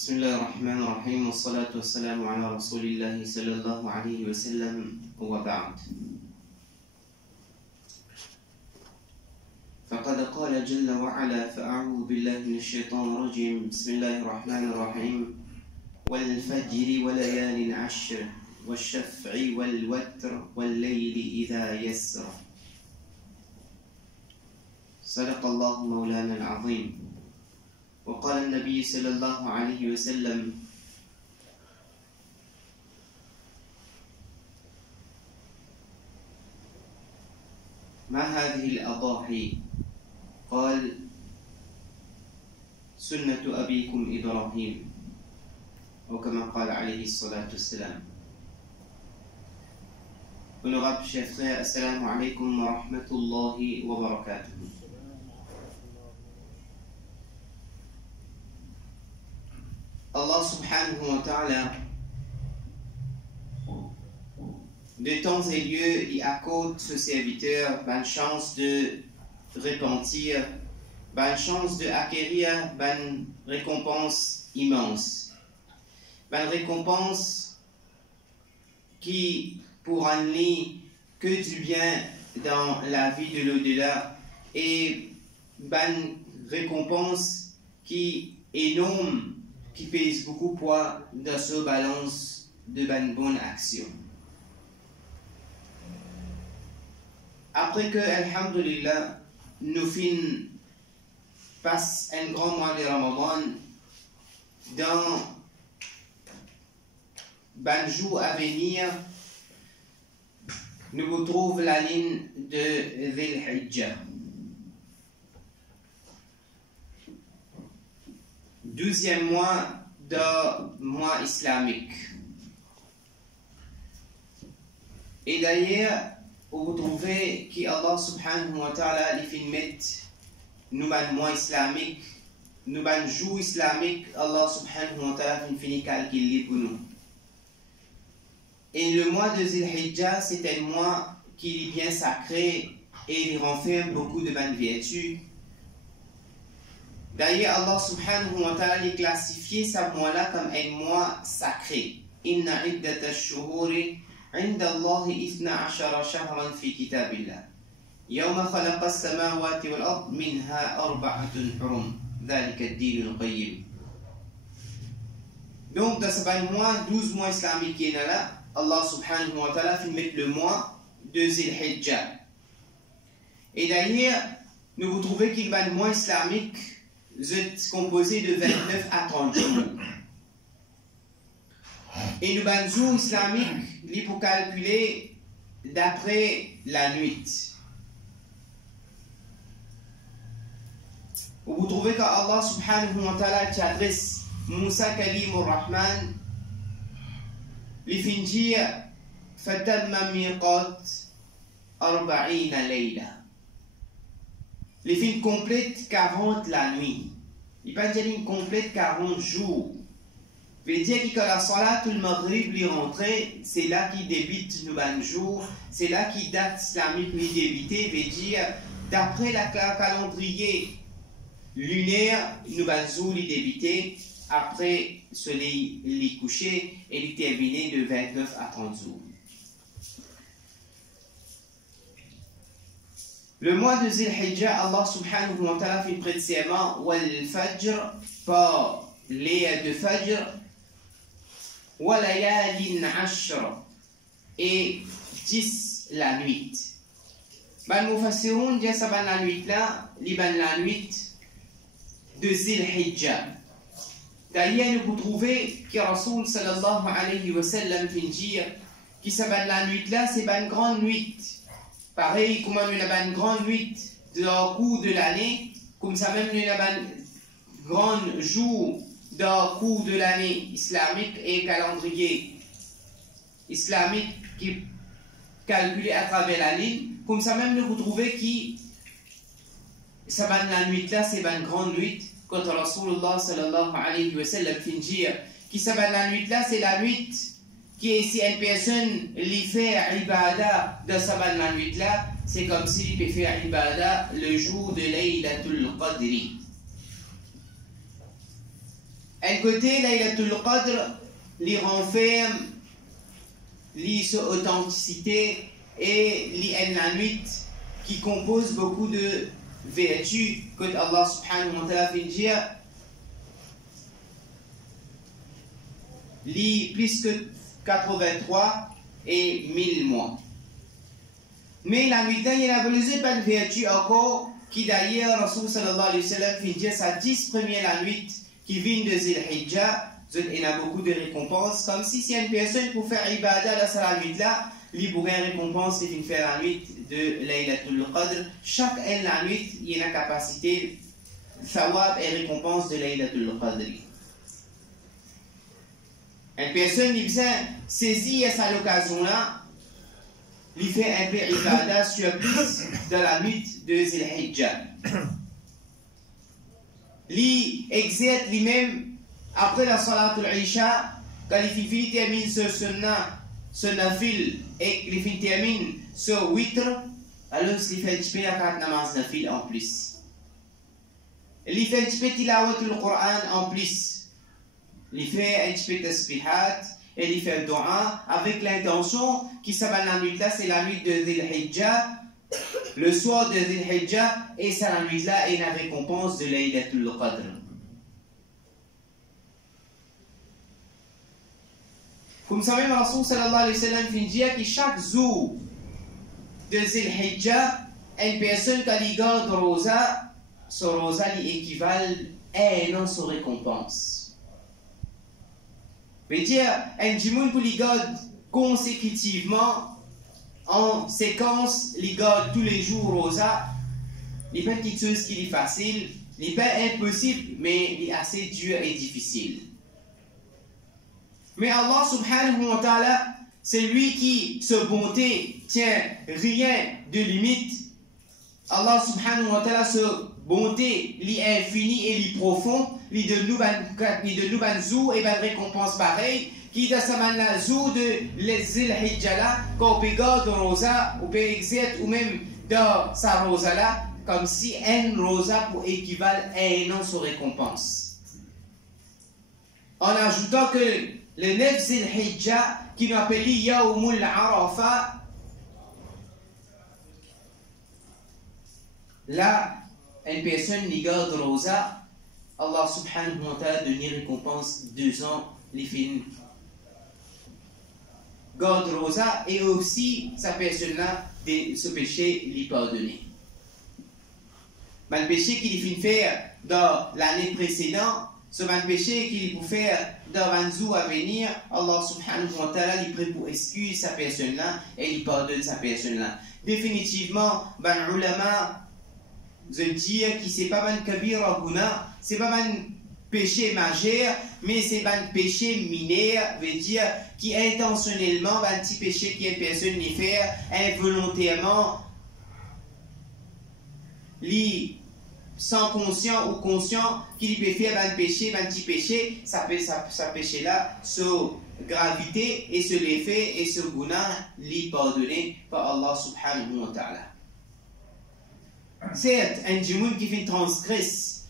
بسم الله الرحمن الرحيم والصلاة والسلام على رسول الله صلى الله عليه وسلم وبعد. فقد قال جل وعلا فأعوذ بالله من الشيطان الرجيم بسم الله الرحمن الرحيم والفجر وليال عشر والشفع والوتر والليل إذا يسر. صدق الله مولانا العظيم. وقال النبي صلى الله عليه وسلم ما هذه الأضاحي؟ قال سنة أبيكم إبراهيم، وكما قال عليه الصلاة والسلام. Honorable chers frères, assalamu alaikum wa rahmatullahi wa barakatuh. Allah subhanahu wa ta'ala de temps et lieu il accorde ce serviteur une chance de repentir, une chance de acquérir une récompense immense, une récompense qui pourra n'amener que du bien dans la vie de l'au-delà, et une récompense qui est énorme, qui pèse beaucoup poids dans ce balance de bonne action. Après que, alhamdulillah, nous passons un grand mois de Ramadan, dans le jour à venir, nous retrouvons la ligne de Dhil Hijjah. 12e mois de mois islamique. Et d'ailleurs, vous trouvez qu'Allah subhanahu wa ta'ala les fait mettre nous un mois islamique, nous un jour islamique, Allah subhanahu wa ta'ala finit calculer pour nous. Et le mois de Dhil Hijjah, c'est un mois qui est bien sacré et il renferme beaucoup de bonnes vertus. D'ailleurs, Allah subhanahu wa ta'ala a classifié ce mois-là comme un mois sacré. Inna iddat ash-shuhuri inda Allahi 12 shahran fi kitabillah. Yawma khalaqa as-samawati wal ard minha arba'atun hurum. Dhalika ad-din al-qayyim. Donc, dans ce mois, 12 mois islamiques qui est là, Allah subhanahu wa ta'ala fait mettre le mois de Dhil Hijjah. Et d'ailleurs, nous vous trouvez qu'il y a un mois islamique composé de 29 à 30 jours. Et le jour islamique, il faut calculer d'après la nuit. Vous trouvez qu'Allah subhanahu wa ta'ala t'adresse Moussa Kalimur Rahman, il fait dire Fatamma miqat 40 layla. Les films complètent 40 la nuit. Il pas dire une complète 40 jours. Veut dire que quand la salat ou le maghrib lui rentrée, c'est là qu'il débite nous ban jour, c'est là qu'il date islamique lui débité, veut dire d'après la calendrier lunaire, nous ban jour lui débité, après le soleil lui couché et lui terminé de 29 à 30 jours. Le mois de Dhil Hijjah, Allah subhanahu wa ta'ala fait précisément wal fajr par les de fajr wa layalin ashr et 10 la nuit. Ban mufassiroun dit ça ban la nuit là, li ban la nuit de Dhil Hijjah. D'ailleurs, vous trouvez que Rasoul sallallahu alayhi wa sallam fait dire que ça ban la nuit là, c'est ban grande nuit. Pareil, comme il y a une grande nuit dans le cours de l'année, comme ça même il y a un grand jour dans le cours de l'année islamique et calendrier islamique qui est calculé à travers la ligne, comme ça même vous trouvez que ça va la nuit là, c'est une grande nuit, quand Rasulullah sallallahu alayhi wa sallam fait dire que ça va la nuit là, c'est la nuit qui si une personne lui fait ibada dans sa nuit là, c'est comme s'il peut faire ibada le jour de Laylatul Qadri. un côté, Laylatul Qadr, les renferme, les authenticité et les la nuit qui compose beaucoup de vertus que Allah subhanahu wa ta'ala fait dire. Lit plus que 83 et 1000 mois. Mais la nuit, il y a pas de vertu encore qui d'ailleurs, Rasul sallallahu alayhi wa sallam fait dire sa 10 première la nuit qui vient de Zil Hijjah, il y a beaucoup de récompenses, comme si il y a une personne pour faire ibadah dans la nuit là, il pourrait récompense et faire la nuit de Laylatul Qadr. Chaque la nuit, il y a la capacité, thawab et récompense de Laylatul Qadr. Une personne qui vient saisir cette occasion-là, il fait un peu ibadah sur plus de la nuit de Zil Hijjah. Il exerce lui-même après la Salatul Isha, quand il termine ce nafil et il termine ce witr, alors il fait un petit peu la carte namaz nafil en plus. Il fait un petit peu tilawatul Qur'an en plus. Il fait un petit peu de tasbihat et il fait un dua avec l'intention qui s'appelle la nuit là, c'est la nuit de Zil Hijjah, le soir de Zil Hijjah, et c'est la nuit là et la récompense de Laylatul Qadr. Comme ça même, Rasul sallallahu alayhi wa sallam fait dire que chaque jour de Zil Hijjah, une personne qui garde rosa, ce rosa lui équivaut à un an sans récompense. veut dire, un djimoun pour les garde consécutivement, en séquence, les garde tous les jours rosa, n'est pas quelque chose qui est facile, n'est pas impossible, mais il est assez dur et difficile. Mais Allah subhanahu wa ta'ala, c'est lui qui, ce bonté, tient rien de limite. Allah subhanahu wa ta'ala, ce bonté, l'infini et l'inprofond, li de nous ban zou et ban récompense pareil, qui de sa manna zou de les Zil Hijjah là, quand on peut garder rosa, ou peut exercer ou même dans sa rosa là, comme si un rosa pour équivaut à un an sans récompense. En ajoutant que le 9 Zil Hijjah, qui nous appelle Yawmul Arafah, là, une personne qui garde rosa, Allah subhanahu wa ta'ala donne une récompense 2 ans, les films. Garde rosa et aussi sa personne-là, ce péché lui pardonné. Le péché qu'il finit faire dans l'année précédente, ce péché qu'il peut faire dans l'année à venir, Allah subhanahu wa ta'ala lui prête pour excuser sa personne-là et lui pardonne sa personne-là. Définitivement, les ulama je dis que c'est pas un kabira guna, c'est pas un péché majeur, mais c'est un péché mineur, veut dire qui intentionnellement, un petit péché qui est personne n'y fait involontairement, sans conscient ou conscient, qu'il peut faire un péché, un petit péché, ça péché là, sur gravité et sur l'effet et sur guna, li pardonné par Allah subhanahu wa ta'ala. Certes, un djimoun qui fait transgresse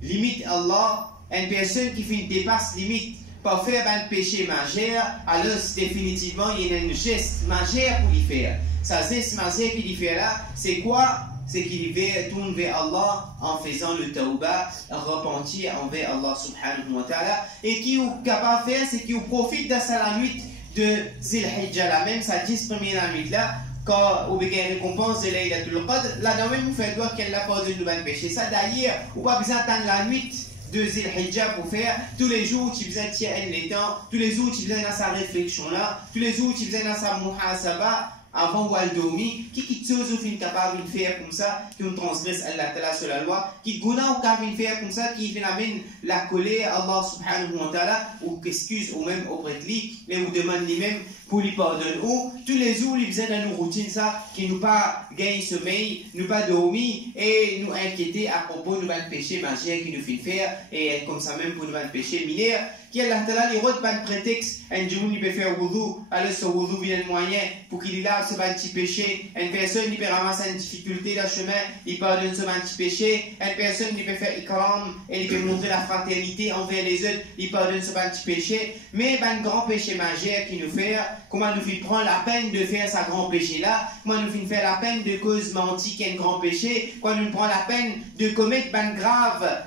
limite Allah, une personne qui fait dépasse limite pour faire un péché majeur, alors définitivement il y a un geste majeur pour y faire. Ça geste majeur qu'il y fait là, c'est quoi? C'est qu'il tourne vers Allah en faisant le tawbah, repentir envers Allah subhanahu wa ta'ala, et qui est capable de faire, c'est qu'il profite de la nuit de Zil Hijjah, la même sa 10 première nuit là, quand on a récompense de Laylatul Qadr, là, dans même, vous faites voir qu'elle n'a pas de nouvel péché. Ça, d'ailleurs, on n'a pas besoin d'attendre la nuit de Zil Hijjah pour faire. Tous les jours, tu besoin de tirer les temps. Tous les jours, tu besoin dans sa réflexion là. Tous les jours, tu besoin dans sa muhasaba avant de dormir. Qui chose ou fin capable de faire comme ça, qui on transgresse Allah sur la loi, qui gouna ou capable de faire comme ça, qui amène la colère à Allah subhanahu wa ta'ala, ou qu'excuse ou même auprès de lui, mais ou demande lui-même pour lui pardonner. Ou tous les jours, il faisait dans nos routines ça, qui nous pas gagner sommeil, nous pas dormir et nous inquiéter à propos de nos péchés majeurs qui nous fait faire, et comme ça même pour nos péchés mineurs, qui Allah ta'ala, il rôde pas de prétexte, un jour il peut faire wudu, alors ce wudu vient de moyen pour qu'il ait là grave, c'est un petit péché. Une personne qui peut ramasser une difficulté dans le chemin, il pardonne ce petit péché. Une personne qui peut faire ikram et il peut montrer la fraternité envers les autres, il pardonne ce petit péché. Mais un grand péché majeur qui nous fait, comment nous fait prendre la peine de faire ce grand péché-là, comment nous fait faire la peine de cause mentir qui est un grand péché, quand nous prend la peine de commettre un grave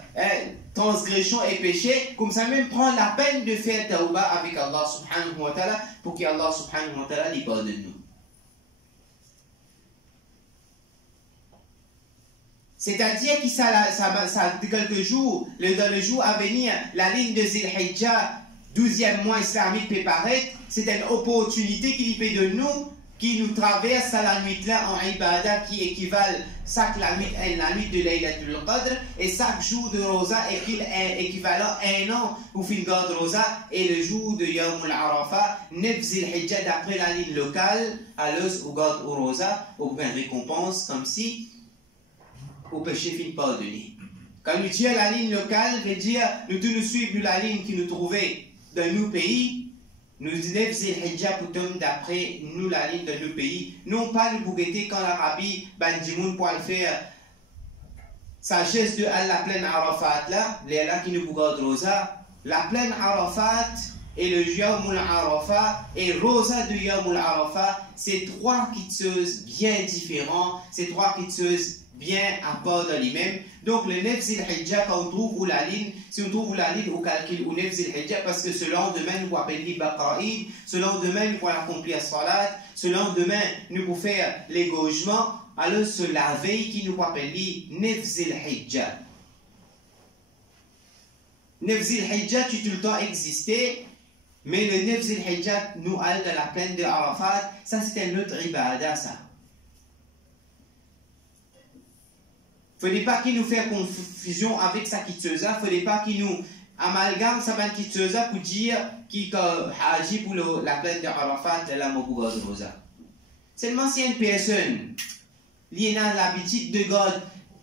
transgression et péché, comme ça même prend la peine de faire tawbah avec Allah subhanahu wa ta'ala pour qu'Allah subhanahu wa ta'ala lui pardonne nous. C'est-à-dire que ça quelques jours, dans le jour à venir, la ligne de Zil Hijjah, 12e mois islamique peut paraître, c'est une opportunité qui peut de nous, qui nous traverse à la nuit là en ibadah qui équivalent chaque la nuit de Laylatul Qadr et chaque jour de Rosa équivalent à un an où fin garde Rosa et le jour de Yawm al-Arafah, Nefzil Hijjah d'après la ligne locale, à l'os ou garde au Rosa, ou bien récompense comme si au péché fin pardonné. Quand nous tirons la ligne locale, veut dire nous tous suivons la ligne qui nous trouvait dans nos pays. Nous faisons Hijjah pour d'après nous la ligne de nos pays. Non pas le bougueté quand l'Arabie, Bandimoun pour le faire. Sagesse de la plaine Arafat là, les là qui nous bouguent Rosa. La plaine Arafat et le Yawm al-Arafah et Rosa de Yawm al-Arafah, c'est trois kitzeuses bien différents, c'est trois kitzeuses bien à part de lui-même. Donc le Nefzil Hijjah, quand on trouve la ligne, si on trouve la ligne au calcul au Nefzil Hijjah, parce que ce lendemain nous appelle Baqra'id, ce lendemain nous pouvons accomplir la salat, ce lendemain nous pouvons faire l'égorgement, alors c'est la veille qui nous appelle Nefzil Hijjah. Nefzil Hijjah, tu tout le temps existé, mais le Nefzil Hijjah nous allons dans la plaine de Arafat, ça c'est un autre ibadah ça. Il ne faudrait pas qu'il nous fasse confusion avec sa kitsosa, il ne faudrait pas qu'il nous amalgame sa kitsosa pour dire qu'il a agi pour la plaine de Arafat de la Mokouga de Rosa. Seulement si une personne qui a l'habitude de garder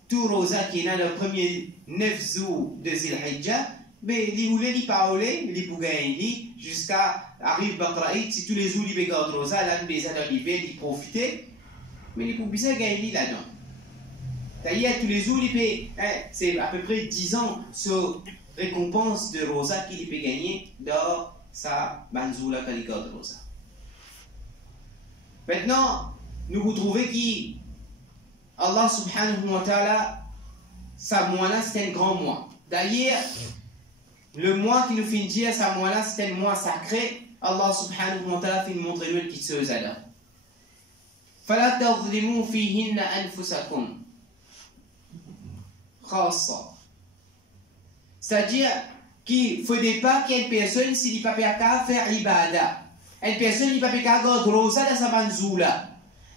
tout Rosa qui est dans le premier 9 jours de Zil Hijjah, il voulait lui parler, il pouvait gagner jusqu'à arriver Baqra'id, si tous les jours il garde Rosa, là il dans l'hiver, il profiter, mais il pouvait gagner là-dedans. C'est-à-dire tous les jours, c'est à peu près 10 ans sur récompense de Rosa qu'il peut gagner dans sa banzoula kalika de Rosa. Maintenant, nous vous trouvez qu'Allah subhanahu wa ta'ala, sa mois-là, c'est un grand mois. D'ailleurs, le mois qui nous fait dire sa mois-là, c'est un mois sacré. Allah subhanahu wa ta'ala fait nous montrer nous qui se zada. فَلَا تَظْلِمُوا فِيهِنَّ أَنفُسَكُمْ. C'est-à-dire qu'il ne faudrait pas qu'une personne, s'il n'est pas capable de faire ibadah, une personne n'est pas capable de garder Rosa dans sa banzoula,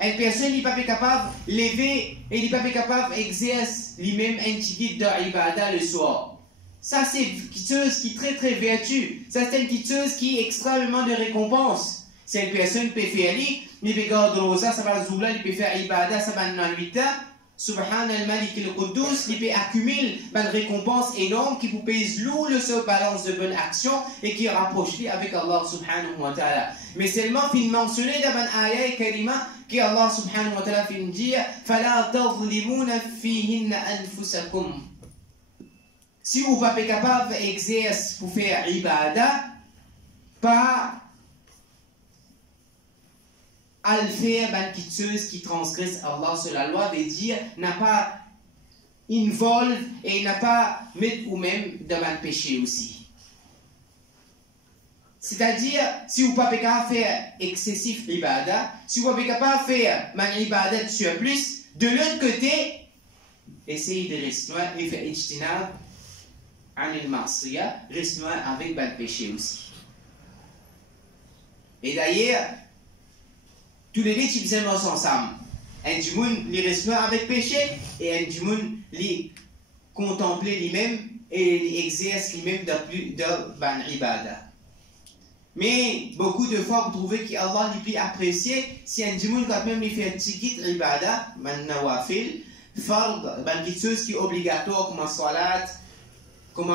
une personne n'est pas capable de lever et n'est pas capable d'exercer lui-même un petit de ibadah le soir. Ça, c'est une quitteuse qui est très très vertu. Ça, c'est une quitteuse qui est extrêmement de récompense. Si une personne peut faire il peut garder Rosa, sa banzoula, il peut faire ibadah, sa banzoula. Subhan al-Malik al-Quddus, qui peut accumuler une récompense énorme qui vous pèse lourd le seul balance de bonne action et qui rapproche avec Allah subhanahu wa ta'ala. Mais seulement, il mentionné dans une ayah karima qui Allah subhanahu wa ta'ala fait dire فَلَا تَظْلِمُونَ فِيهِنَّ أَنفُسَكُمْ. Si vous n'êtes pas capable d'exercer pour faire ibadah, pas à le faire, ben quitteuse qui transgresse Allah sur la loi, veut dire n'a pas involve et n'a pas mettre ou même dans le péché aussi. C'est-à-dire, si vous n'êtes pas capable de faire excessif ibadah, si vous n'êtes pas capable de faire man ibadah de surplus, de l'autre côté, essayez de rester loin et faire ijtinab anil ma'siyah, rester loin avec le péché aussi. Et d'ailleurs, tous les deux types aiment ensemble. Un du monde les reste avec péché et un du monde les contempler lui-même et les exerce lui-même de ban ibadah. Mais beaucoup de fois vous trouvez qu'Allah lui peut apprécier si un du monde quand même lui fait un petit kit ibadah, ban nawafil, fard, ban quelque chose qui est obligatoire comme un salat, comme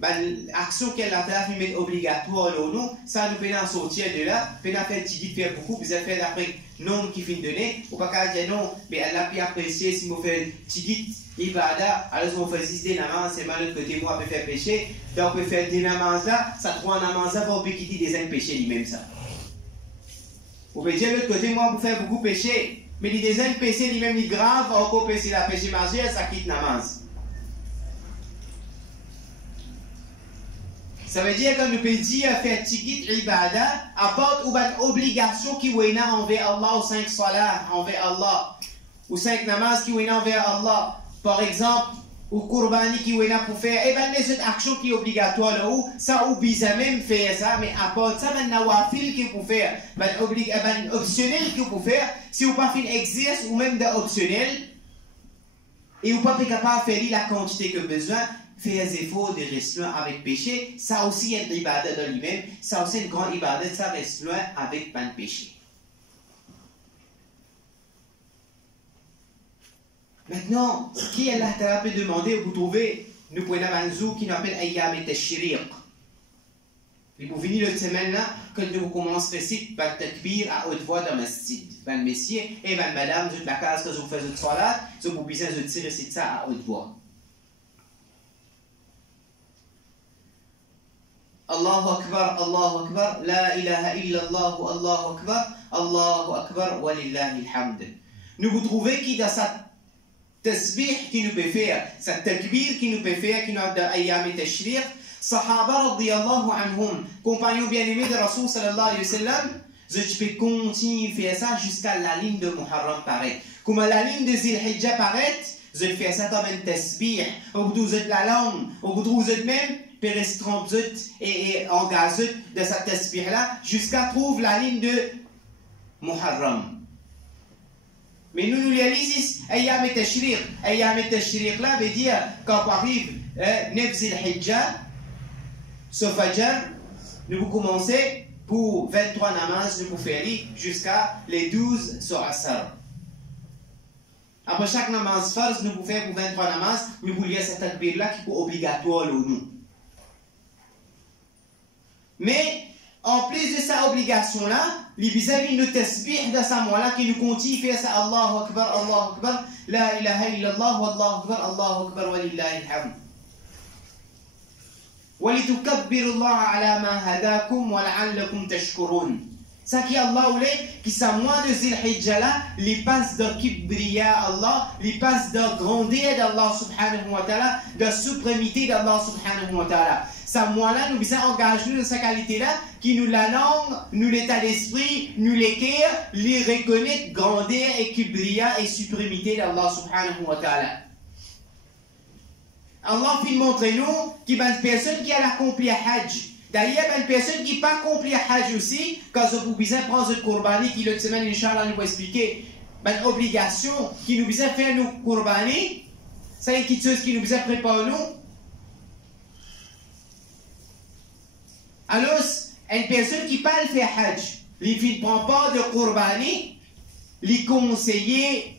l'action qu'elle a fait obligatoire nous, ça nous permet de sortir de là, permet de faire petit faire beaucoup, vous avez fait d'après nom qui finit de donner, ou pas qu'à dire non, mais elle a pu apprécier si vous faites petit ibada, alors on fait 6 des namans, c'est mal de côté, moi, on peut faire péché, donc on peut faire des namans là, ça trouve un namans là, on peut quitter des péchés lui-même ça. Vous pouvez dire de l'autre côté, moi, vous faire beaucoup péché, mais les des péchés lui-même, les graves, encore péché la péché majeur, ça quitte namans. Ça veut dire que nous pouvons dire faire tikit ibada apporte ou une obligation qui est envers Allah ou 5 salat envers Allah ou 5 namaz qui est envers Allah par exemple ou kurbani qui est pour faire et bien les autres actions qui sont obligatoires là où ça ou bisa même faire ça mais apporte ça ben nawafil qui pour faire ben optionnel qui pour faire si vous pas fait exercice ou même d'optionnel et vous pas capable de faire la quantité que besoin faire des efforts de rester loin avec péché, ça aussi est une ibadat dans lui-même, ça aussi est une grande ibadat, ça reste loin avec pas de péché. Maintenant, qui Allah Ta'ala peut demander, vous trouvez, nous prenons un zou qui nous appelle Ayyam et Tashriq. Et pour finir cette semaine-là, quand nous commencerons ici, par takbir à haute voix dans le masjid, le messieurs et madame, toute la case que vous faites de salat, vous pouvez besoin de tirer ça à haute voix. Allahu Akbar, la ilaha illallah, Allahu Akbar, wa lillahi alhamd. Nous vous trouvez qui dans cette tasbih qui nous peut faire, cette takbir qui nous peut faire, qui nous a dans Ayyam et Tashriq, Sahaba radiyallahu anhum, compagnons bien-aimés de Rasul sallallahu alayhi wa sallam, je peux continuer à faire ça jusqu'à la ligne de Muharram paraît. Comme la ligne de Zil Hijjah paraît, je fais ça comme un tasbih, au bout de la langue, au bout de même, et engagé de cette tasbih là jusqu'à trouver la ligne de Muharram. Mais nous réalisons Ayyam et Tashriq. Ayyam et Tashriq là veut dire quand on arrive 9 Zil Hijjah, ce Fajr, nous vous commencer pour 23 namaz, nous vous faire jusqu'à les 12 sur Asr. Après chaque namaz farz, nous vous faire pour 23 namaz, nous vous lire cette takbir là qui est obligatoire pour nous. Mais, en plus de sa obligation-là, les vis-à-vis de tasbih de sa mois-là qui nous continue à faire ça Allahu Akbar, la ilaha illallah, Allahu Akbar, wa lillahi alhamd. Wa litukabbiru Allah ala ma hadakum wa la'allakum tashkurun. Ça qui Allah ou qui sa mois de Zil Hijjah là, les passe de kibriya Allah, les passe de grandeur d'Allah subhanahu wa ta'ala, de suprêmité d'Allah subhanahu wa ta'ala. Ça mois-là, nous devons engager nous dans sa qualité-là, qui nous la langue, nous l'état d'esprit, nous l'équerre, les reconnaître grandeur et kibriya et suprêmité d'Allah subhanahu wa ta'ala. Allah fait montrer nous qu'il y a une personne qui a accompli un hajj. D'ailleurs, il y a une personne qui n'a pas accompli un hajj aussi, quand vous besoin prendre ce kurbani, qui l'autre semaine, Inch'Allah, nous va expliquer, une obligation qui nous besoin faire nos kurbani, c'est une chose qui nous besoin préparer nous. Alors, une personne qui parle faire hajj, il ne prend pas de kurbani, il conseiller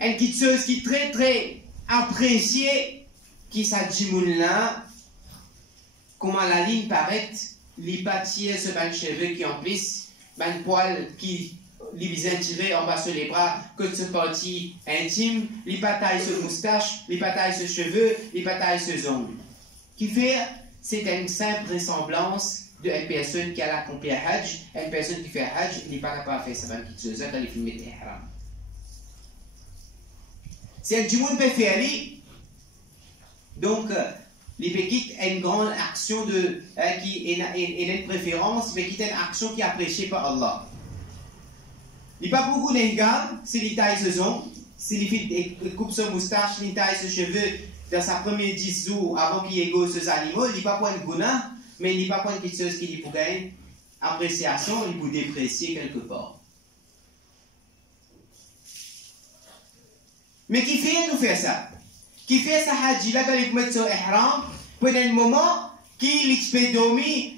une petite chose qui est très très appréciée, qui s'adjimoun là, comment la ligne paraît, les pâtiers se ban cheveux qui en plus, ban poil qui les visent tirés en bas sur les bras, que ce parti intime, les batailles sur moustache, les batailles sur cheveux, les batailles sur ongles. Qui fait, c'est une simple ressemblance d'une personne qui a accompli un hajj, une personne qui fait un hajj, il n'est pas capable de faire ça, qui se quand il fait mettre ihram. Si un jimoun peut faire, donc, les petites ont une grande action qui est une préférence, mais qui est une action qui est appréciée par Allah. Il n'y a pas beaucoup d'engars, c'est les tailles se sont, si les filles coupent sa moustache, les tailles ses cheveux dans sa première 10 jours avant qu'il égale ses animaux, il n'y a pas point de guna, mais il n'y a pas point de quelque chose qui pour gagner appréciation, il pour déprécier quelque part. Mais qui fait nous faire ça? Qui fait ça hajj là quand il met sur ihram pendant un moment qu'il peut dormir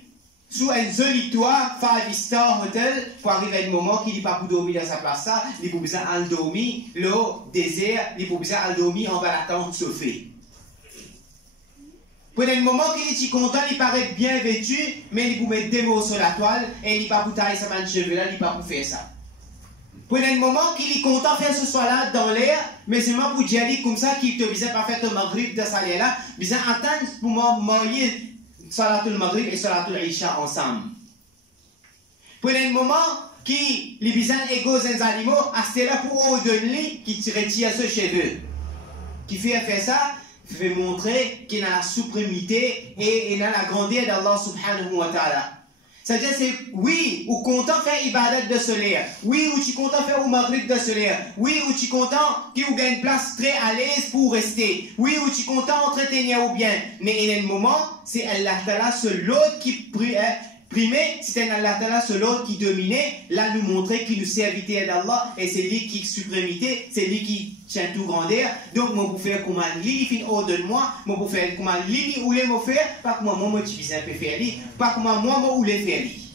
sous un joli toit 5-star hotel pour arriver à un moment qu'il n'est pas pour dormir dans sa place ça, il peut besoin de dormir le désert, il peut besoin de dormir en bas la tente chauffée. Pendant le moment qu'il est content, il paraît bien vêtu, mais il vous met des mots sur la toile et il n'est pas pour tailler sa main de cheveux là, il n'est pas pour faire ça. Pendant le moment qu'il est content de faire ce soir-là dans l'air, mais c'est moi pour dire comme ça qu'il te besoin pas faire le maghrib de ça là, besoin attendre pour moi marier salatul maghrib et salatul isha ensemble. Pendant le moment qui les besoin égaux des animaux, c'est là pour eux de lui qui retire ce cheveu. Qui fait ça, fait montrer qu'il a la suprémité et il a la grandeur d'Allah subhanahu wa ta'ala. C'est-à-dire, c'est oui, ou content faire ibadat de solaire. Oui, ou tu content faire au maghrib de solaire. Oui, ou tu content qu'il vous gagne une place très à l'aise pour rester. Oui, ou tu content entretenir ou bien. Mais il y a un moment, c'est Allah Ta'ala, c'est l'autre qui primait, c'est Allah Ta'ala, c'est l'autre qui dominait. Là, nous montrer qu'il nous servitait d'Allah et c'est lui qui suprémité, c'est lui qui tient tout grandeur. Donc, moi, pour faire comme un lit, il fait au-delà de moi. Moi, pour faire comme un lit, où les mots faire, pas que moi, je suis un peu faire lit, pas que moi, où les faire lit.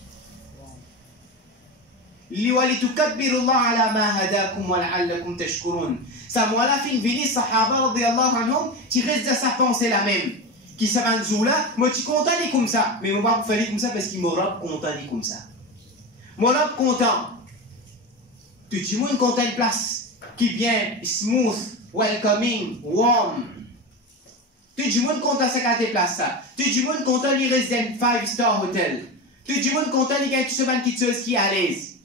لِوَلِتُكَبِّرُ اللَّهَ عَلَى مَا هَدَاكُمْ وَلَعَلَّكُمْ تَشْكُرُونَ. Ça, moi, là, fin vini, sahaba, radiyallahu anhum, tu restes de sa pensée la même. Qui s'avance là, moi, tu content, il comme ça. Mais moi, pas pour faire comme ça parce qu'il m'aura content, il comme ça. Moi, là, content. Tout le monde content une place qui vient smooth, welcoming, warm. Tout le monde content ce qu'à tes places ça. Tout le monde content il reste dans 5-star hotel. Tout le monde content il gagne tout ce ban qui est à l'aise.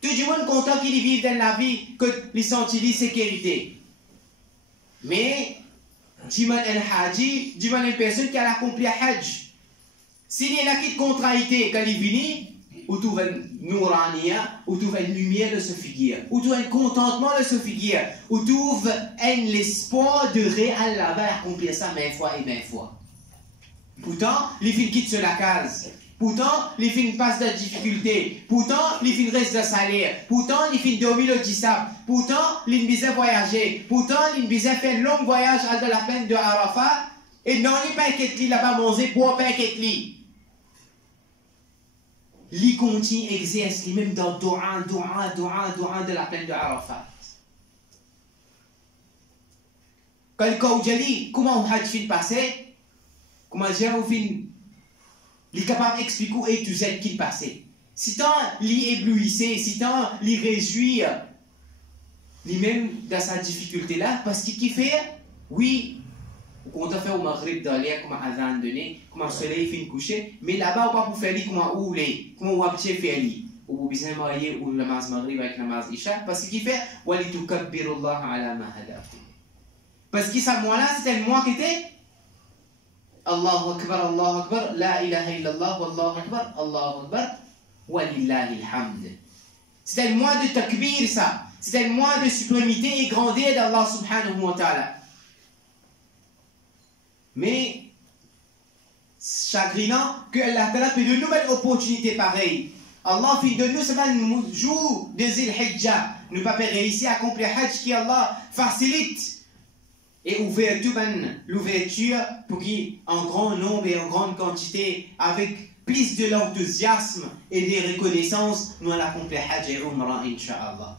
Tout le monde content qu'il vit dans la vie que les sentit sécurité. Mais Diman el-Haji, Diman une personne qui a accompli le Hajj. S'il y a une contrariété quand il vient, ou trouve une nourania, ou trouve une lumière de ce figure, ou trouve un contentement de ce figure, ou trouve l'espoir de réel là-bas accomplir ça maintes fois et maintes fois. Pourtant, les filles quittent sur la case. Pourtant, les filles passent de difficultés. Pourtant, les filles restent de salaire. Pourtant, les filles dorment le dissab. Pourtant, les filles voyager. Pourtant, les filles fait un long voyage à de la peine de Arafat. Et non, il n'y a pas un là-bas manger pour pas un ketli. Li continue exerce lui même dans doua de la peine de Arafat. Quand il dit comment on a fait passer, comment j'ai fait, il est capable d'expliquer où est tout ce qui passait. Si tant l'y éblouissait, si tant l'y réjouit, lui-même dans sa difficulté là, parce qu'il fait, oui, on compte faire au maghrib dans l'air, comme Azan donné, comme le soleil fait coucher, mais là-bas, on va pas pour faire lui comment on va faire lui. Ou vous besoin marier ou le namaz maghrib avec le namaz isha, parce qu'il fait, walitukabbirullaha ala ma hadakum. Parce que ça, moi-là, c'était moi qui était Allahu Akbar, la ilaha illallah, wallahu Akbar, walillahi alhamd. C'était moi de takbir ça, c'était moi de suprémité et grandeur d'Allah subhanahu wa ta'ala. Mais, chagrinant que Allah Ta'ala fait de nouvelles opportunités pareilles. Allah fait de nous ce jour de Zil Hijjah. Nous pas réussir à accomplir le Hajj qui Allah facilite. Et l'ouverture pour qu'en grand nombre et en grande quantité, avec plus de l'enthousiasme et des reconnaissances, nous allons accomplir Hajj et Umrah, Inch'Allah.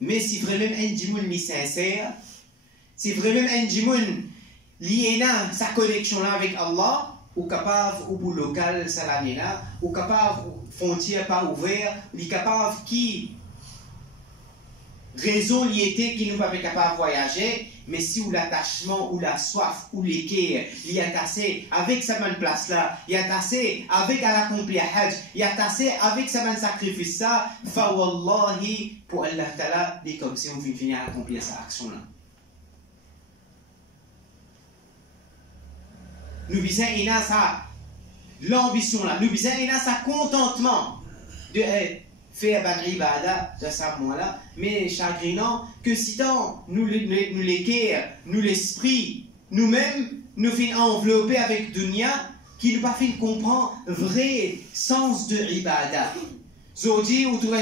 Mais si vraiment un djimoun est sincère, si vraiment un djimoun a sa connexion là avec Allah, ou capable ou pour local salami là, ou capable frontière pas ouverte, il est capable qui raison liété qui nous pas capable de voyager, mais si ou l'attachement ou la soif ou l'équerre, il y a tassé avec sa même place là, il y a tassé avec à l'accomplir Hajj, il y a tassé avec sa même sacrifice ça, fa wallahi pour Allah Ta'ala, c'est comme si on finit à accomplir cette action là. Nous visons ça l'ambition là, nous visons ça contentement de faire ban ibada de ce moment-là, mais chagrinant que si tant nous l'équerre, nous l'esprit, nous-mêmes, nous finissons envelopper avec dunya, qui nous pas fait comprendre vrai sens de ibada. Zodi ou tout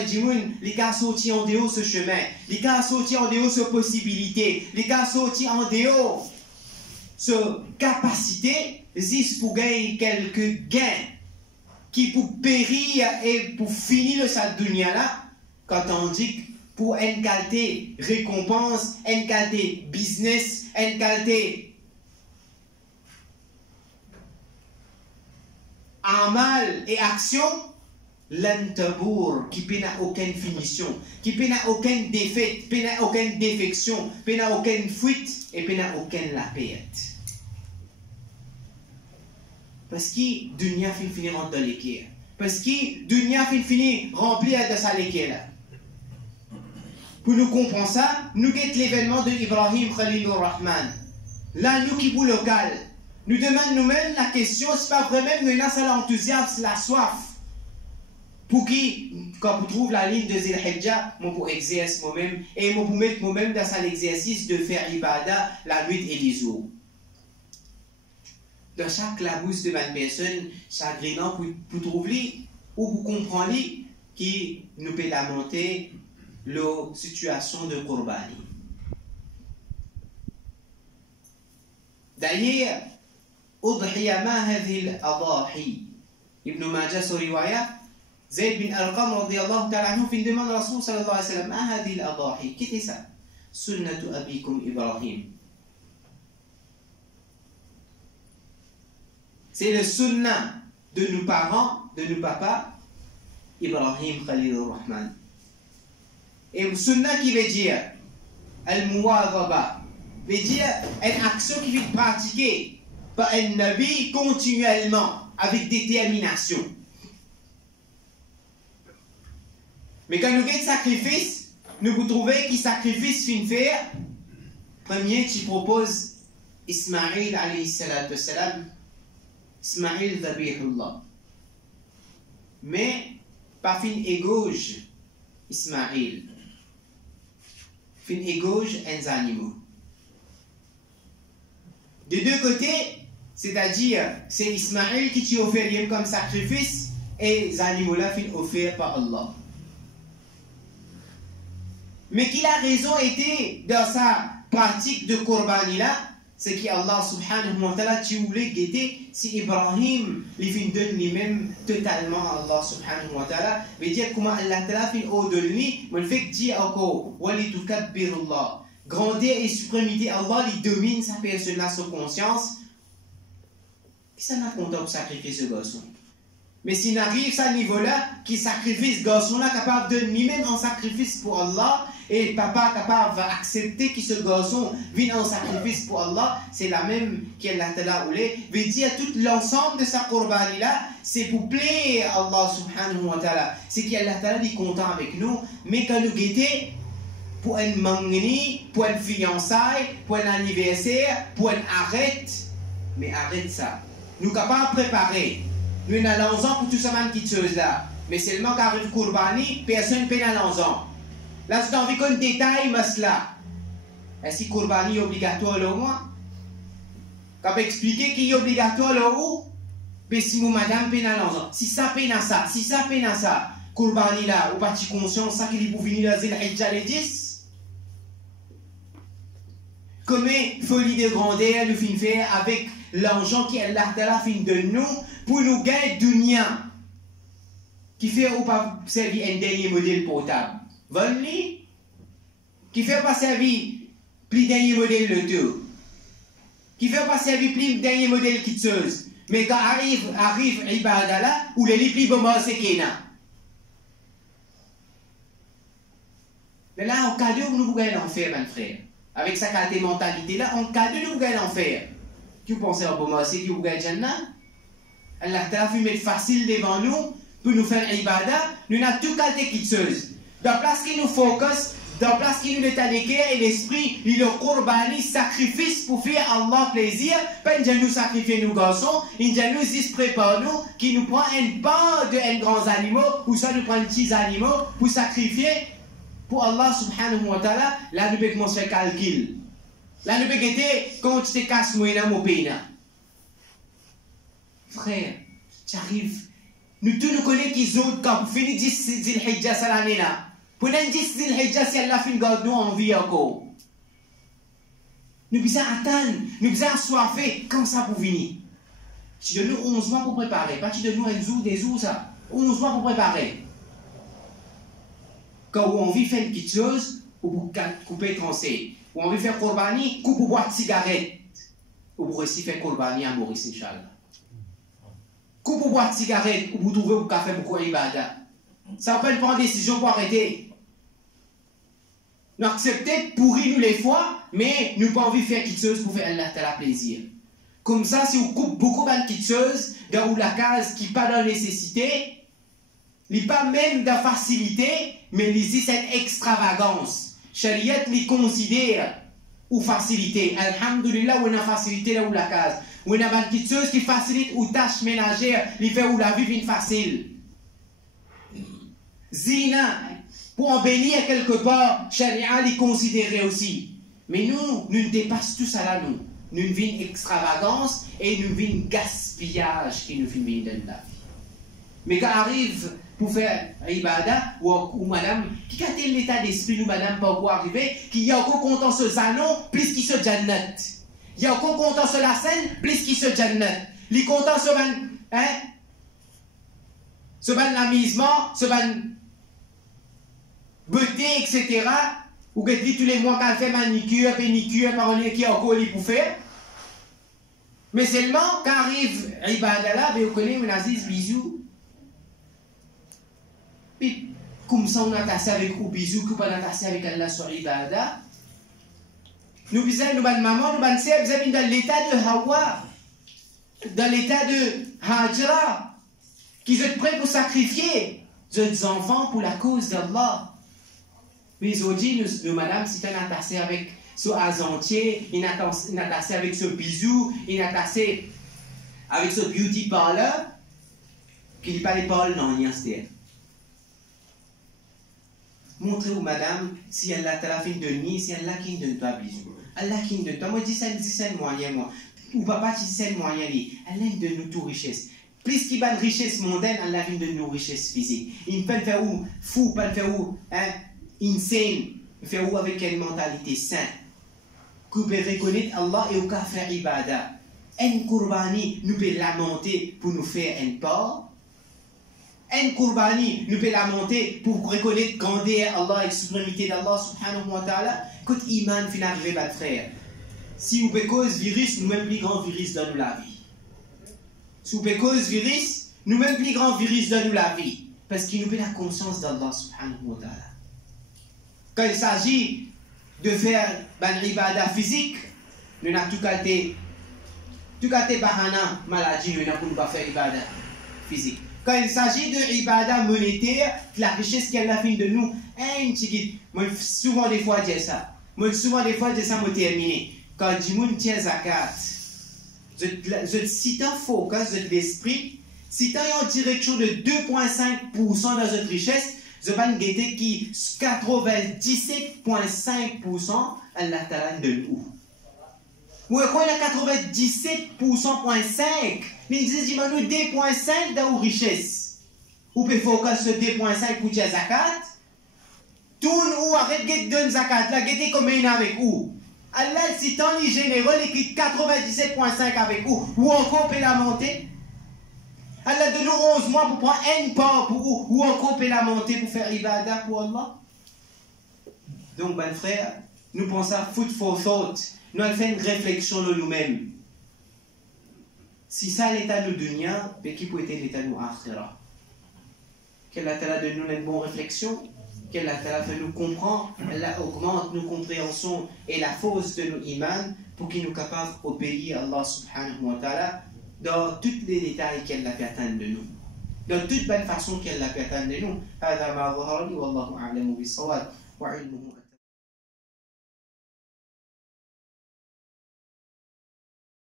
les cas sortis en dehors ce chemin, les cas sortis en dehors ce possibilité, les cas sortis en dehors ce capacité, zis pour gagner quelques gains qui pour périr et pour finir de cette dunya là, quand on dit pour une qualité récompense, une qualité business, une qualité amal et action, l'antabour qui n'a aucune finition, qui n'a aucune défaite, qui n'a aucune défection, qui n'a aucune fuite et qui n'a aucune la perte. Parce que dunya finit rentre dans l'équerre. Parce que dunya finit rempli de sa l'équerre. Pour nous comprendre ça, nous guettons l'événement de Ibrahim Khalilur Rahman. Là, nous qui pour local, nous demandons nous-mêmes la question, c'est pas vraiment nous avons l'enthousiasme, la soif. Pour qui, quand vous trouvez la ligne de Zil Hijjah, moi pour exercer moi-même, et moi pour mettre moi-même dans l'exercice de faire ibadah la nuit et les jours. Dans chaque labousse de ma personne, chaque grénan pour trouver ou pour comprendre qui nous peut lamenter la situation de Qurbani. D'ailleurs, أضحي ما هذه الأضاحي ابن ماجه رواية زيد بن أرقم رضي الله تعالى عنه في demande الرسول صلى الله عليه وسلم ما هذه الأضاحي qu'était ça سنة أبيكم إبراهيم. C'est le sunnah de nos parents, de nos papas, Ibrahim Khalilur Rahman. Et le sunnah qui veut dire al-muwadhaba, veut dire une action qui est pratiquée par un nabi continuellement, avec détermination. Mais quand nous avons sacrifice, nous vous trouvez qui sacrifice fin faire. Premier, tu proposes Ismaïl alayhi salatu wassalam. Ismaïl Dhabihullah. Mais, pas fin égauge Ismaïl. Fin égauge un animaux. De deux côtés, c'est-à-dire, c'est Ismaïl qui t'y offert comme sacrifice et les animaux-là fin offerts par Allah. Mais qu'il a raison été dans sa pratique de Qurbani-là, c'est qu'Allah subhanahu wa ta'ala tu voulais guetter si Ibrahim les fin donne lui-même totalement à Allah subhanahu wa ta'ala veut dire comment Allah ta'ala fin au de lui mais le fait que dit encore wali tukabbirullah grandeur et suprêmité Allah lui domine sa personne à sa conscience qui ça n'a content pour sacrifier ce garçon. Mais s'il arrive à ce niveau-là, qui sacrifie ce garçon-là, capable de lui-même en sacrifice pour Allah, et papa capable d'accepter que ce garçon vienne en sacrifice pour Allah, c'est la même qu'Allah Ta'ala voulait. Veut dire tout l'ensemble de sa Qurbani-là, c'est pour plaire à Allah subhanahu wa ta'ala. C'est qu'Allah Ta'ala est content avec nous, mais quand nous guettons, pour un mangni, pour un fiançailles, pour un anniversaire, pour un arrête, mais arrête ça. Nous sommes capables de préparer. Nous avons l'ensemble pour tout ce monde qui chose là. Mais seulement quand arrive Qurbani, personne ne peut l'ensemble. Là, tu as envie qu'on détaille cela. Est-ce que Qurbani est obligatoire là ou moins? Quand on expliquer qu'il est obligatoire là où? Mais si vous, madame, peut l'ensemble. Si ça peut ça, si ça peut ça, Qurbani là, ou parti conscient, ça qu'il est pour venir dans Zil Hijjah les 10? Combien folie de grandeur nous fin faire avec l'argent qui est là, fin de nous, pour nous gagner dunya, qui fait ou pas servir un dernier modèle portable. Volli, qui fait pas servir plus dernier modèle le tout, qui fait pas servir plus dernier modèle quitteuse, mais quand arrive Ibadah là, où les plus bon c'est Kena. Mais là, en cas de nous gagnons l'enfer, mon frère. Avec sa qualité mentalité là, en cas de nous gagnons l'enfer. Qui vous pensez en bon c'est qui vous gagne Jannah? Allah Ta'ala fait mettre facile devant nous pour nous faire ibadah, nous avons tout qualité quitteuse. Dans la place qui nous focus, dans la place qui nous est à l'équerre et l'esprit, il le Qurbani, sacrifice pour faire Allah plaisir, pas nous sacrifier nos garçons, il nous dit prépare nous, qui nous prend une part de un grands animaux, ou soit nous prend petits animaux pour sacrifier pour Allah subhanahu wa ta'ala, là nous pouvons commencer à calcul. Là nous pouvons guetter quand tu te casses moi dans mon pays. Frère, tu arrives. Nous tous nous connaissons qu'ils ont quand vous finissez 10 Zil Hijjah cette année-là. Pour nous 10 Zil Hijjah, si Allah finit garde nous en vie encore. Nous pouvons attendre, nous pouvons assoiffer comme ça pour venir. Tu donnes nous 11 mois pour préparer, pas tu donnes nous un jour, des jours ça. 11 mois pour préparer. Quand on veut faire une petite chose, ou pour couper trancer. Ou on veut faire Korbani, coupe pour boire de cigarette. Ou pour aussi faire Korbani à Maurice, Inch'Allah. Coupe pour boire de cigarette, ou pour trouver un café pour faire Ibadah. Ça ne peut pas prendre une décision pour arrêter. Nous acceptons pourrir nous les fois, mais nous pas envie de faire quelque chose pour faire Allah plaisir. Comme ça, si on coupe beaucoup de petites choses, dans la case qui n'est pas dans la nécessité, il n'est pas même dans la facilité, mais il dit cette extravagance. Shariat les considère ou facilité. Alhamdulillah, on a facilité là où la case. On a une petite chose qui facilite ou tâches ménagères, il fait où la vie vient facile. Zina, pour embellir quelque part, Sharia les considérait aussi. Mais nous ne dépassons tout ça là, nous. Nous vivons extravagance et nous vivons gaspillage qui nous vivons dans la vie. Mais quand arrive pour faire Ibadah, ou madame, qui a l'état d'esprit, nous, madame, pas encore arriver, qui y a encore content ce zanon, plus qu'il se jannat. Il y a encore content sur la scène, plus qu'il se jannat. Les content ce ban, hein? Ce ban l'amusement, ce ban beauté, etc. Ou que dit tous les mois qu'elle fait manicure, pénicure, parler qui a encore les pour faire. Mais seulement quand arrive Ibadah là, vous connaissez mon Aziz, bisous. Puis comme ça on a tassé avec ou bisous, qu'on a tassé avec Allah sur Ibadah. Nous disons, nous maman, nous sœur, vous avez dans l'état de Hawa, dans l'état de Hajra, qui sont prêts pour sacrifier des enfants pour la cause d'Allah. Mais aujourd'hui, nous, madame, si tu as tassé avec ce azantier, il a tassé avec ce bisou, il a tassé avec ce beauty parlor, qui n'est pas les paroles, non, il y a un montrez-vous, madame, si Allah t'a fait de nuit, si Allah qui ne donne pas bisou. Allah qui ne donne pas. Moi, je dis ça moyen, moi. Ou papa, je dis ça moyen, Allah ne donne nous toute richesse. Plus qu'il y a une richesse mondaine, Allah vient de nos richesses physiques. Il ne peut le faire où fou, pas le faire où insane, le faire où avec une mentalité saine. Qu'on peut reconnaître Allah et au cas faire ibadah. Un kurbani nous peut lamenter pour nous faire un part. Un kurbani nous peut lamenter pour reconnaître grandeur Allah et suprémité d'Allah subhanahu wa ta'ala. Quand iman finit arriver, mes frères. Si vous pouvez cause virus, nous même plus grand virus dans nous la vie. Si vous pouvez cause virus, nous même plus grand virus dans nous la vie. Parce qu'il nous fait la conscience d'Allah subhanahu wa ta'ala. Quand il s'agit de faire une ibadah physique, nous n'avons tout cas bahana maladie, nous n'avons pas faire ibadah physique. Quand il s'agit de ibadah monétaire, la richesse qu'elle a fait de nous, moi souvent des fois je dis ça. Moi souvent des fois je dis ça, moi terminé. Quand je dis tiens zakat, je cite un focus de l'esprit, si tu as une direction de 2,5% dans notre richesse, je vais me guetter qui 97,5% Allah Ta'ala de nous. Ou quoi il a 97,5%, mais il dit 2,5% dans la richesse. Ou peut focus sur 2,5% pour tiens zakat. Tout ou arrête de donner zakat, la guetter combien avec vous? Allah, si tant les généreux, il quitte 97,5 avec vous, ou encore peut la monter. Allah donne nous 11 mois pour prendre un part pour vous, ou encore peut la monter pour faire ibadah pour Allah. Donc, mes frères, nous pensons à food for thought. Nous allons faire une réflexion de nous-mêmes. Si ça l'état de dunya, qui peut être l'état de nous akhira? Qu'elle a de nous une bonne réflexion? Qu'elle a fait nous comprendre, elle augmente nos compréhensions et la force de nos imans pour qu'il nous capable d'obéir à Allah subhanahu wa ta'ala dans tous les détails qu'elle a pu atteindre de nous. Dans toute bonne façon qu'elle a pu atteindre de nous. هذا ما ظهر لي والله أعلم بالصواب وعلمه